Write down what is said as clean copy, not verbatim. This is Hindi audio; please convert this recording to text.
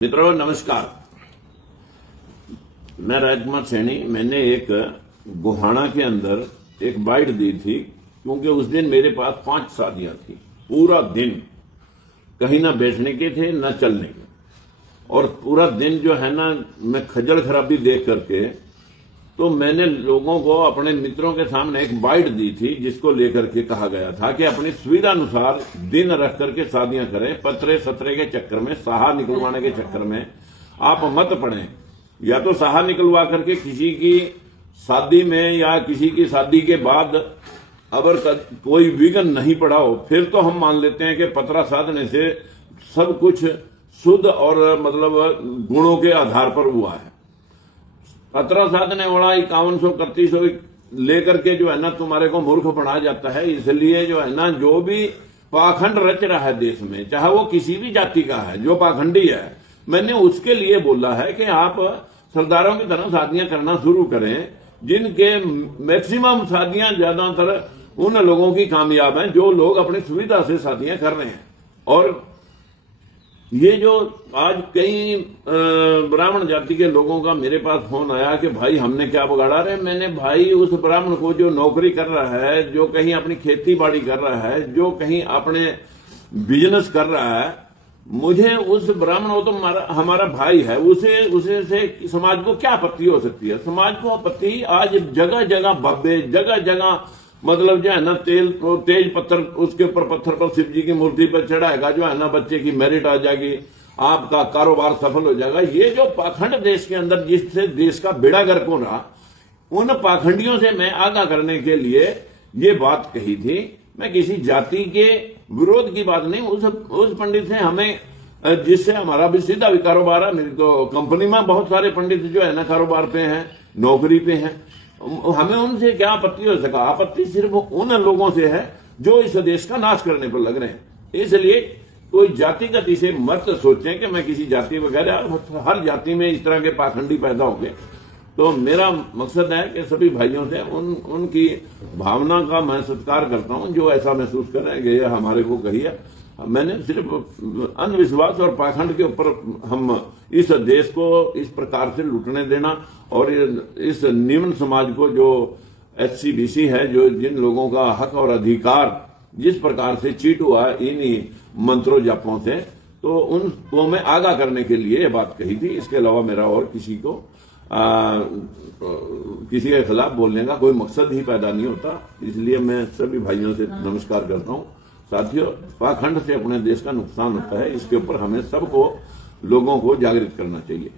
मित्रों नमस्कार। मैं राजकुमार सैनी। मैंने एक गोहाना के अंदर एक बाइट दी थी क्योंकि उस दिन मेरे पास 5 शादियां थी। पूरा दिन कहीं ना बैठने के थे ना चलने के, और पूरा दिन जो है ना मैं खज्जल खराबी देख करके तो मैंने लोगों को, अपने मित्रों के सामने एक बाइट दी थी जिसको लेकर के कहा गया था कि अपनी सुविधा अनुसार दिन रख करके शादियां करें। पत्रे सत्रे के चक्कर में, साहा निकलवाने के चक्कर में आप मत पड़ें। या तो साहा निकलवा करके किसी की शादी में या किसी की शादी के बाद अगर कोई विघ्न नहीं पड़ा हो, फिर तो हम मान लेते हैं कि पतरा साधने से सब कुछ शुद्ध और मतलब गुणों के आधार पर हुआ है। पतरा साधने वाला 5100-3100 लेकर के जो है ना तुम्हारे को मूर्ख बना जाता है। इसलिए जो है ना जो भी पाखंड रच रहा है देश में, चाहे वो किसी भी जाति का है, जो पाखंडी है, मैंने उसके लिए बोला है कि आप सरदारों की तरह शादियां करना शुरू करें, जिनके मैक्सिमम शादियां ज्यादातर उन लोगों की कामयाब हैं जो लोग अपनी सुविधा से शादियां कर रहे हैं। और ये जो आज कई ब्राह्मण जाति के लोगों का मेरे पास फोन आया कि भाई हमने क्या बिगाड़ा रहे, मैंने भाई उस ब्राह्मण को जो नौकरी कर रहा है, जो कहीं अपनी खेती बाड़ी कर रहा है, जो कहीं अपने बिजनेस कर रहा है, मुझे उस ब्राह्मण, वो तो हमारा भाई है, उसे से समाज को क्या आपत्ति हो सकती है। समाज को आपत्ति आज जगह जगह भव्य, जगह जगह मतलब जो है ना तेज पत्थर, उसके ऊपर पत्थर पर शिव जी की मूर्ति पर चढ़ाएगा, जो है ना बच्चे की मेरिट आ जाएगी, आपका कारोबार सफल हो जाएगा। ये जो पाखंड देश के अंदर जिससे देश का बेड़ा गर्क हो रहा, उन पाखंडियों से मैं आगाह करने के लिए ये बात कही थी। मैं किसी जाति के विरोध की बात नहीं, उस पंडित से हमें, जिससे हमारा भी सीधा भी कारोबार है। मेरी तो कंपनी में बहुत सारे पंडित जो है ना कारोबार पे हैं, नौकरी पे हैं, हमें उनसे क्या आपत्ति हो सका। आपत्ति सिर्फ उन लोगों से है जो इस देश का नाश करने पर लग रहे हैं। इसलिए कोई जातिगत से मत सोचें कि मैं किसी जाति वगैरह, हर जाति में इस तरह के पाखंडी पैदा होंगे। तो मेरा मकसद है कि सभी भाइयों से उनकी भावना का मैं सत्कार करता हूं, जो ऐसा महसूस कर रहे हैं कि यह हमारे को कही है। मैंने सिर्फ अंधविश्वास और पाखंड के ऊपर हम इस देश को इस प्रकार से लूटने देना, और इस निम्न समाज को जो SC-BC है, जो जिन लोगों का हक और अधिकार जिस प्रकार से चीट हुआ इन्हीं मंत्रों जापों से, तो उनको मैं आगाह करने के लिए ये बात कही थी। इसके अलावा मेरा और किसी को किसी के खिलाफ बोलने का कोई मकसद ही पैदा नहीं होता। इसलिए मैं सभी भाइयों से नमस्कार करता हूं। साथियों, पाखंड से अपने देश का नुकसान होता है, इसके ऊपर हमें सबको, लोगों को जागृत करना चाहिए।